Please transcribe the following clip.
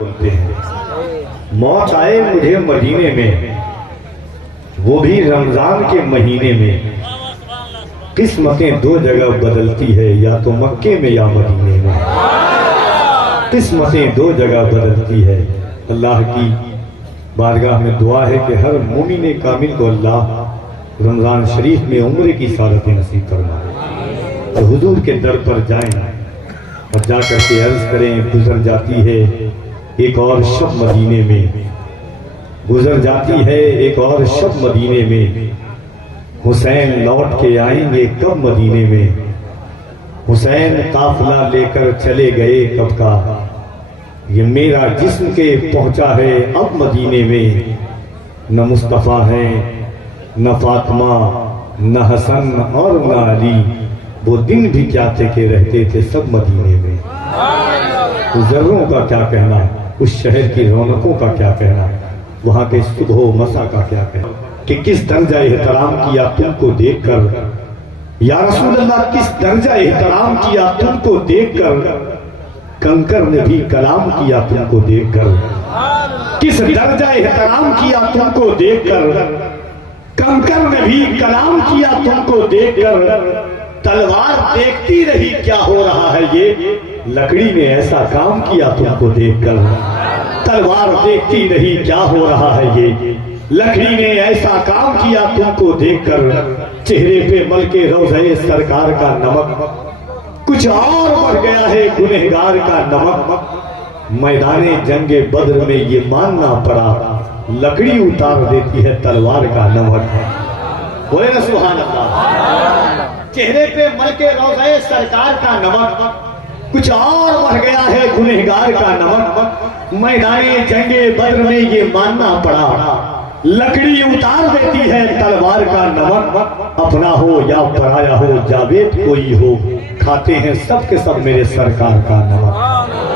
بولتے ہیں موت آئے مجھے مدینے میں، وہ بھی رمضان کے مہینے میں، قسمتیں دو جگہ بدلتی ہے، یا تو مکے میں یا مدینے میں، قسمتیں دو جگہ بدلتی ہے۔ اللہ کی بارگاہ میں دعا ہے کہ ہر مومن کامل کو اللہ رمضان شریف میں عمرے کی سعادت نصیب فرمائے، تو حضور کے در پر جائیں اور جا کر کے عرض کریں گزر جاتی ہے ایک اور شب مدینے میں، گزر جاتی ہے ایک اور شب مدینے میں، حسین لوٹ کے آئیں گے کب مدینے میں، حسین قافلہ لے کر چلے گئے کب کا، یہ میرا جسم کے پہنچا ہے اب مدینے میں، نہ مصطفیٰ ہیں نہ فاطمہ نہ حسن اور نہ علی، وہ دن بھی کیا تھے کہ رہتے تھے سب مدینے میں۔ ذروں کا کیا کہنا، اس شہر کی رونقوں کا کیا کہنا، وہاں کے صبح و مساء کا کیا کہنا، کہ کس درجہ احترام کیا تم کو دیکھ کر، یا رسول اللہ کس درجہ احترام کیا تم کو دیکھ کر، کنکر نے بھی کلام کیا تم کو دیکھ کر، کس درجہ احترام کیا تم کو دیکھ کر، کنکر نے بھی کلام کیا تم کو دیکھ کر، تلوار دیکھتی رہی کیا ہو رہا ہے یہ، لکڑی نے ایسا کام کیا تم کو دیکھ کر، تلوار دیکھتی رہی کیا ہو رہا ہے یہ، لکڑی نے ایسا کام کیا تم کو دیکھ کر، چہرے پہ ملکے روضہ سرکار کا نمک کچھ اور بڑھ گیا ہے گنہگار کا نمک، میدان جنگ بدر میں یہ ماننا پڑا، لکڑی اتار دیتی ہے تلوار کا نمک، بولے نا سبحان اللہ۔ چہرے پہ ملکے روضہ سرکار کا نمک کچھ اور بڑھ گیا ہے گنہگار کا نمک، میدان جنگ بدر میں یہ ماننا پڑا، لکڑی اتار دیتی ہے تلوار کا نمک، اپنا ہو یا پرایا ہو جاوید کوئی ہو، کھاتے ہیں سب کے سب میرے سرکار کا نمک۔